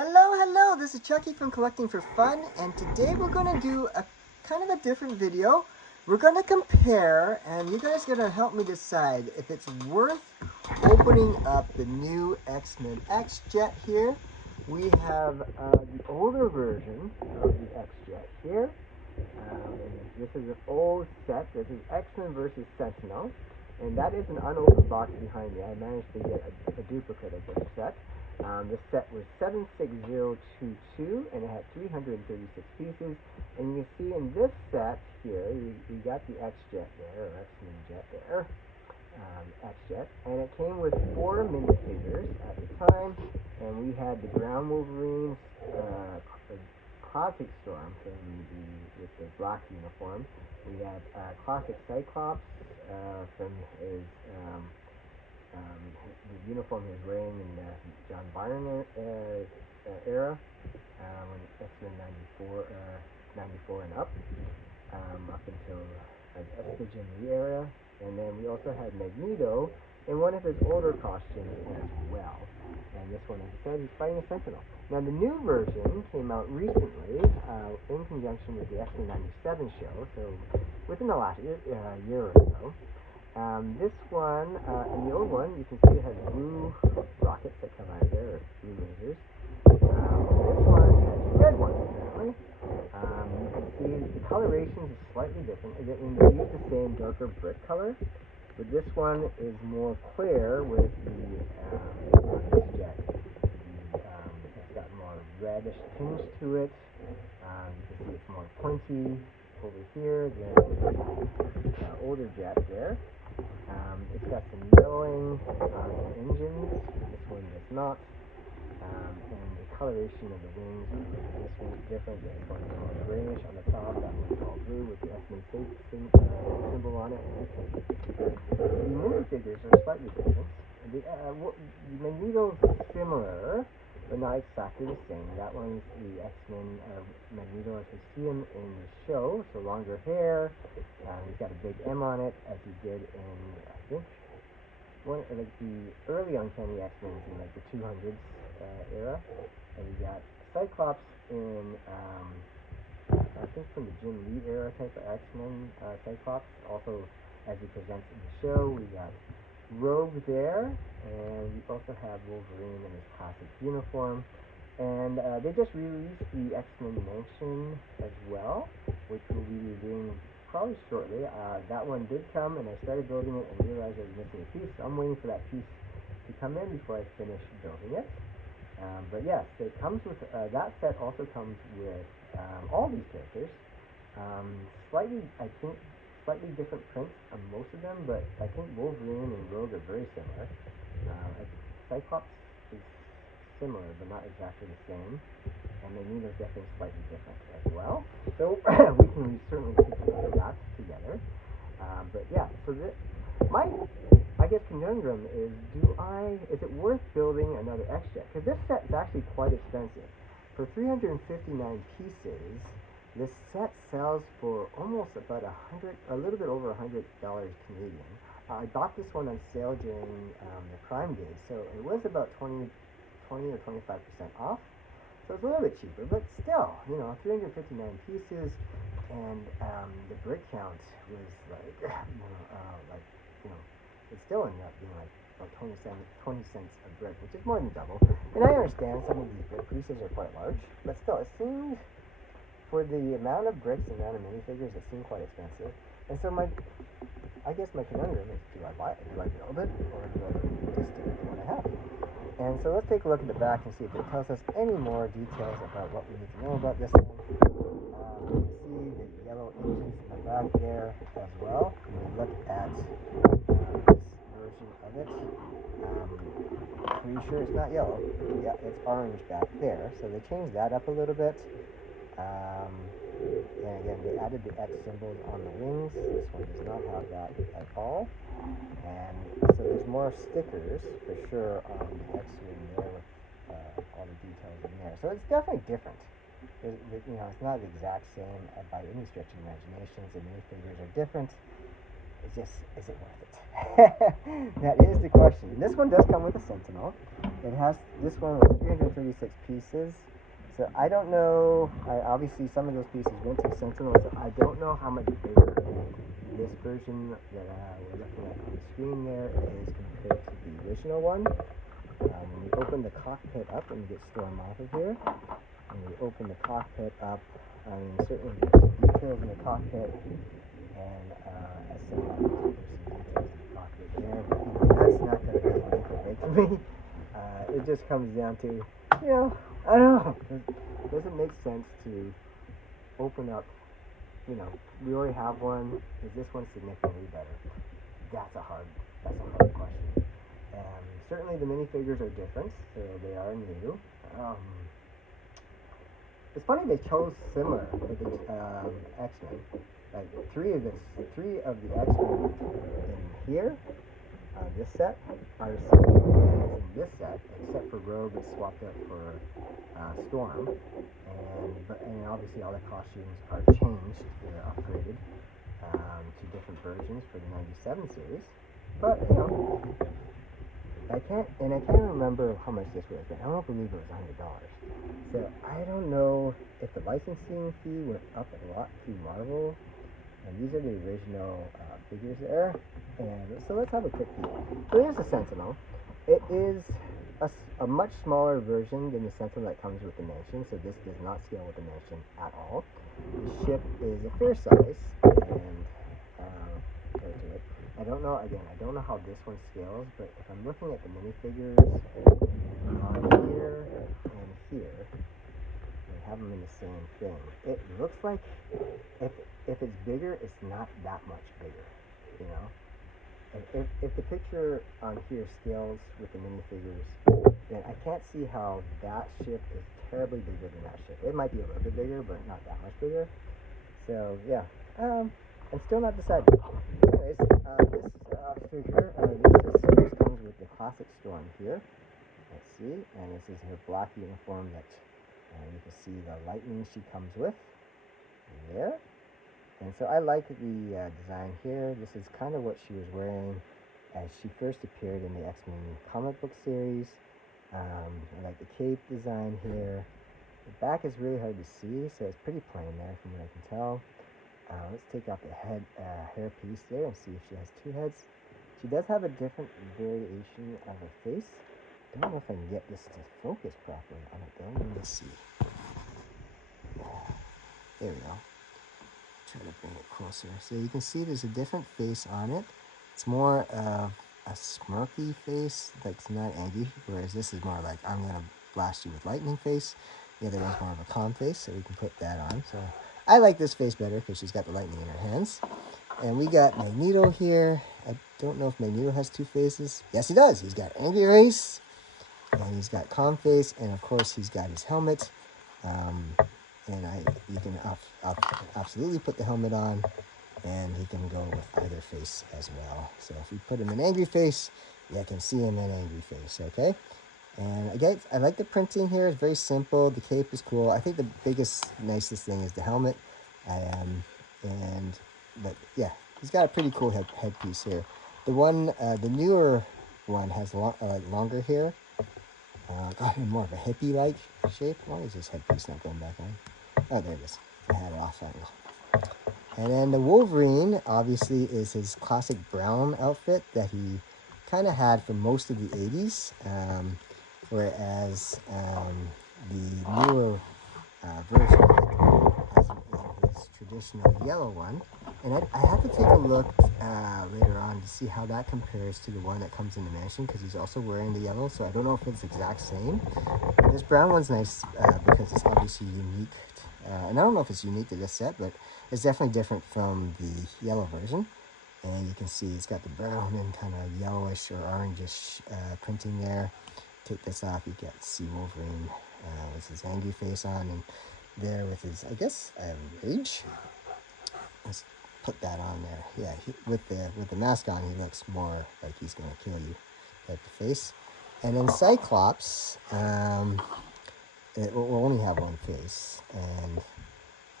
Hello, this is Chucky from Collecting for Fun, and today we're going to do a kind of a different video. We're going to compare, and you guys are going to help me decide if it's worth opening up the new X-Men X-jet here. We have the older version of the X-jet here. This is an old set. This is X-Men vs. Sentinel, and that is an unopened box behind me. I managed to get a duplicate of this set. This set was 76022, and it had 336 pieces. And you can see in this set here, we got the X-jet there, or X-Men jet there, X-jet, and it came with 4 minifigures at the time. And we had the ground Wolverine, classic Storm with the black uniform. We had classic Cyclops from his the uniform he was wearing in the John Byrne era, when X-Men 94 and up until the Jim Lee era. And then we also had Magneto in one of his older costumes as well. And this one, like I said, he's fighting a Sentinel. Now, the new version came out recently in conjunction with the X-Men 97 show, so within the last year or so. This one, and the old one, you can see it has blue rockets that come out of there, or blue lasers. This one has red ones, apparently. You can see the coloration is slightly different. They use the same darker brick color, but this one is more clear with the jet. It's got more reddish tinge to it. You can see it's more pointy over here than the older jet there. It's got some yellowing on the engines. This one does not. And the coloration of the wings, this one's different. This one's more grayish on the top. That one's all blue with the X-Men symbol on it. The minifigures are slightly different. The Magneto's similar, but not exactly the same. That one's the X-Men Magneto as we see him in the show, so longer hair. He's got a big M on it, as he did in, I think, like the early Uncanny X-Men in like the 200s era. And we got Cyclops in, I think from the Jim Lee era type of X-Men Cyclops. Also, as he presents in the show, we got Rogue there, and we also have Wolverine in his classic uniform. And they just released the X-Men Mansion as well, which we'll be reviewing probably shortly. That one did come, and I started building it and realized I was missing a piece, so I'm waiting for that piece to come in before I finish building it. But yes, it comes with, that set also comes with all these characters. Slightly different prints on most of them, but I think Wolverine and Rogue are very similar. Cyclops is similar, but not exactly the same. And Magneto's definitely slightly different as well. So we can certainly take a look at that together. But yeah, so my, I guess, conundrum is, is it worth building another X-jet? Because this set is actually quite expensive. For 359 pieces, this set sells for almost about a little bit over $100 Canadian. I bought this one on sale during the Prime Day, so it was about 20 or 25% off. So it's a little bit cheaper, but still, 359 pieces, and the brick count was it still ended up being like about 20 cents a brick, which is more than double. And I understand some of these brick pieces are quite large, but still, it seemed, for the amount of bricks and amount of minifigures, it seemed quite expensive. And so I guess my conundrum is, do I build it, or do I just stick with what I have? And so let's take a look at the back and see if it tells us any more details about what we need to know about this one. You can see the yellow engines in the back there as well. When we look at this version of it, pretty sure it's not yellow. Yeah, it's orange back there. So they changed that up a little bit. And again, they added the X symbols on the wings. This one does not have that at all. And so there's more stickers for sure on the X-wing there with all the details in there. So it's definitely different. It's not the exact same by any stretch of the imagination. The minifigures are different. is it worth it? That is the question. This one does come with a Sentinel. It has, this one was 336 pieces. So I don't know, obviously some of those pieces went to Sentinel, so I don't know how much bigger this version that we're looking at on the screen there is compared to the original one. When we open the cockpit up, and we get Storm off of here, and we open the cockpit up, I mean, certainly there's some details in the cockpit, and as said, there's some details in the cockpit there, but you know, that's not going to be a make or break for me. It just comes down to, you know, I don't know, does it make sense to open up, you know, we already have one, is this one significantly better? That's a hard question. Certainly the minifigures are different, so they are new. It's funny they chose similar for the X-Men. Like three of the X-Men in here, this set, are the same as in this set, except for Rogue is swapped out for Storm, and obviously all the costumes are changed, they're upgraded to different versions for the '97 series. But you know, I can't remember how much this was, but I don't believe it was $100. So I don't know if the licensing fee went up a lot through Marvel. And these are the original figures there. And so let's have a quick peek. So here's the Sentinel. It is a much smaller version than the Sentinel that comes with the Mansion. So this does not scale with the Mansion at all. The ship is a fair size, and compared to it, I don't know how this one scales, but if I'm looking at the minifigures on here and here, we have them in the same thing. It looks like if it's bigger, it's not that much bigger, you know? If the picture on here scales with the minifigures, then I can't see how that ship is terribly bigger than that ship. It might be a little bit bigger, but not that much bigger. So, yeah. I'm still not decided. Anyways, this figure, this comes with the classic Storm here. Let's see, and this is her black uniform that you can see the lightning she comes with there. And so I like the design here. This is kind of what she was wearing as she first appeared in the X-Men comic book series. I like the cape design here. The back is really hard to see, so it's pretty plain there from what I can tell. Let's take out the hair piece there and see if she has two heads. She does have a different variation of her face. I don't know if I can get this to focus properly on it though. Let's see. There we go. Try to bring it closer. So you can see there's a different face on it. It's more of a smirky face, like it's not angry, whereas this is more like, I'm gonna blast you with lightning face. The other one's more of a calm face, so we can put that on. So I like this face better because she's got the lightning in her hands. And we got Magneto here. I don't know if Magneto has two faces. Yes, he does. He's got angry face, and he's got calm face, and of course he's got his helmet. And you can absolutely put the helmet on, and he can go with either face as well. So if you put him in angry face, you can see him in angry face, okay? And again, I like the printing here. It's very simple. The cape is cool. I think the biggest, nicest thing is the helmet. But yeah, he's got a pretty cool headpiece here. The newer one has longer hair. Got more of a hippie-like shape. Why is this headpiece not going back on? Oh, there it is. I had it off angle. And then the Wolverine, obviously, is his classic brown outfit that he kind of had for most of the 80s. Whereas the newer version has his traditional yellow one. And I have to take a look later on to see how that compares to the one that comes in the Mansion, because he's also wearing the yellow, so I don't know if it's the exact same. But this brown one's nice because it's obviously unique. And I don't know if it's unique to this set, but it's definitely different from the yellow version. And you can see it's got the brown and kind of yellowish or orangish printing there. Take this off, you get see Wolverine with his angry face on, and there with his, I guess, rage. Let's put that on there. Yeah, with the mask on, he looks more like he's going to kill you type of face. And then Cyclops, it will only have one face, and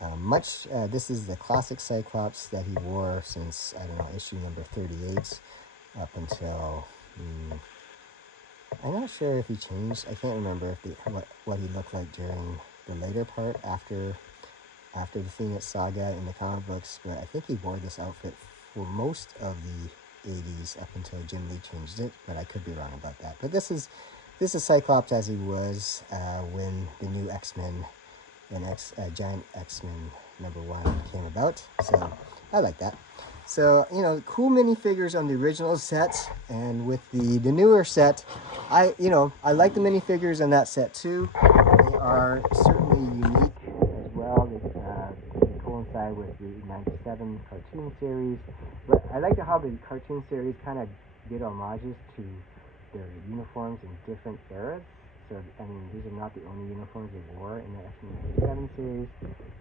This is the classic Cyclops that he wore since, I don't know, issue number 38 up until, I'm not sure if he changed. I can't remember if what he looked like during the later part after the Phoenix Saga in the comic books, but I think he wore this outfit for most of the 80s up until Jim Lee changed it, but I could be wrong about that. But this is Cyclops as he was when the new X-Men and Giant X-Men #1 came about. So I like that. So, you know, cool minifigures on the original set, and with the newer set, I like the minifigures on that set too. They are certainly unique as well. They coincide with the '97 cartoon series, but I like how the cartoon series kind of did homages to their uniforms in different eras. So, I mean, these are not the only uniforms they wore in the X-Men '97 series.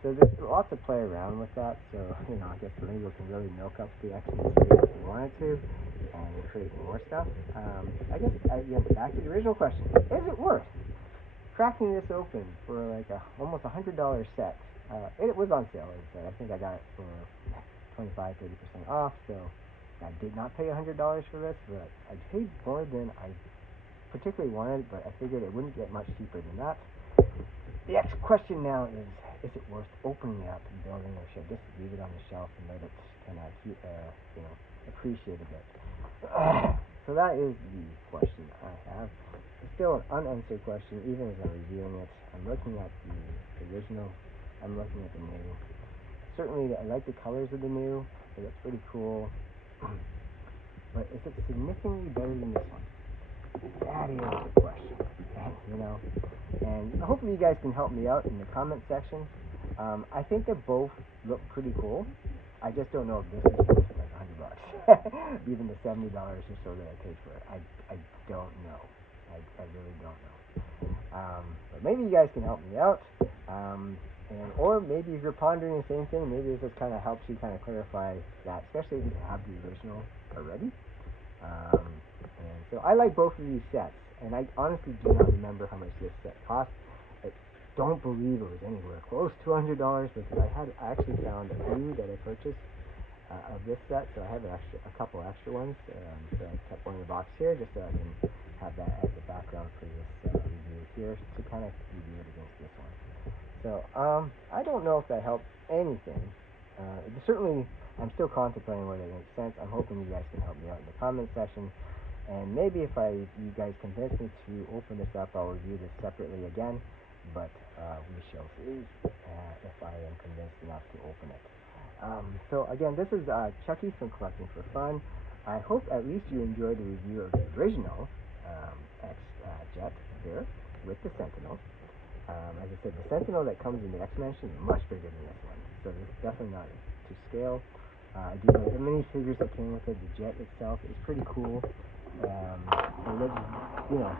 So there's lots to play around with that. So, you know, I guess Lego can really milk up the X-Men series if they wanted to and create more stuff. I guess, again, back to the original question. Is it worth cracking this open for like almost $100 set? It was on sale, as I said. I think I got it for 25–30% off. So I did not pay $100 for this, but I paid more than I particularly wanted, but I figured it wouldn't get much cheaper than that. The next question now is it worth opening it up and building, or should I just leave it on the shelf and let it kind of appreciate a bit? So that is the question I have. It's still an unanswered question, even as I'm reviewing it. I'm looking at the original. I'm looking at the new. Certainly, I like the colors of the new. So that's pretty cool. But is it significantly better than this one? That is the question, you know. And hopefully you guys can help me out in the comment section. I think they both look pretty cool. I just don't know if this is worth like $100. Even the $70 or so that I paid for it. I don't know. I really don't know. But maybe you guys can help me out. Or maybe if you're pondering the same thing, maybe this kind of helps you kind of clarify that, especially if you have the original already. And so I like both of these sets, and I honestly do not remember how much this set cost. I don't believe it was anywhere close to $100 because I actually found a few that I purchased of this set, so I have a couple extra ones. So I kept one in the box here just so I can have that as a background for this review here to kind of review it against this one. So I don't know if that helped anything. Certainly, I'm still contemplating whether it makes sense. I'm hoping you guys can help me out in the comment section. And maybe if you guys convince me to open this up, I'll review this separately again. But we shall see if I am convinced enough to open it. So again, this is Chucky from Collecting for Fun. I hope at least you enjoyed the review of the original X-jet here with the Sentinel. As I said, the Sentinel that comes in the X-Mansion is much bigger than this one. So it's definitely not to scale. I do like the minifigures that came with it. The jet itself is pretty cool. It looks, you know,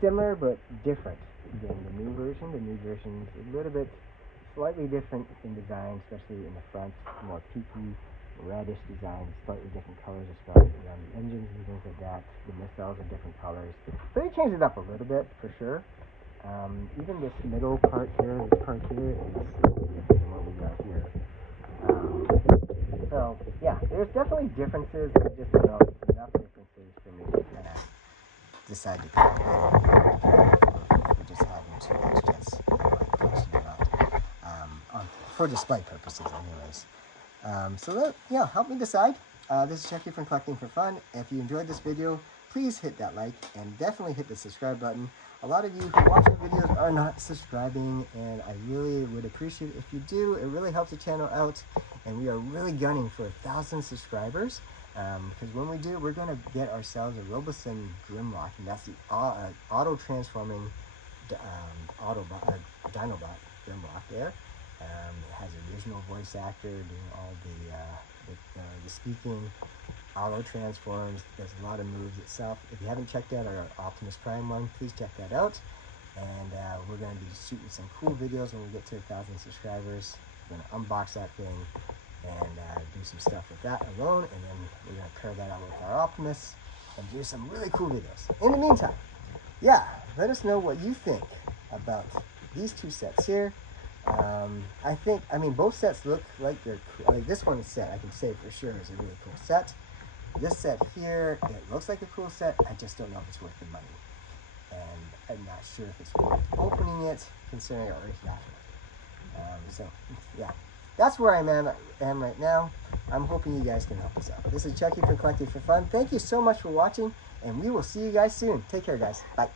similar but different than the new version. The new version is a little bit slightly different in design, especially in the front, more peaky, reddish design, slightly different colors, especially around the engines and things like that. The missiles are different colors. But they changed it up a little bit for sure. Even this middle part here, this part here, is different than what we got here. So, yeah, there's definitely differences. I just don't know enough differences for me to kind of decide to pick for just having two X-jets in my collection or not. For display purposes, anyways. So, yeah, help me decide. This is Chucky from Collecting for Fun. If you enjoyed this video, please hit that like and definitely hit the subscribe button. A lot of you who watch my videos are not subscribing, and I really would appreciate it if you do. It really helps the channel out, and we are really gunning for 1,000 subscribers. Because when we do, we're going to get ourselves a Roboson Grimlock, and that's the auto-transforming Dinobot Grimlock there. It has an original voice actor doing all the speaking, auto transforms, does a lot of moves itself. If you haven't checked out our Optimus Prime one, please check that out. And we're going to be shooting some cool videos when we get to 1,000 subscribers. We're going to unbox that thing and do some stuff with that alone, and then we're going to pair that out with our Optimus and do some really cool videos. In the meantime, yeah, let us know what you think about these two sets here. I think, I mean, both sets look like they're cool. Like this one set, I can say for sure, is a really cool set. This set here, it looks like a cool set. I just don't know if it's worth the money. And I'm not sure if it's worth opening it, considering I already got it. So, yeah. That's where I am right now. I'm hoping you guys can help us out. This is Chucky for Collecting for Fun. Thank you so much for watching, and we will see you guys soon. Take care, guys. Bye.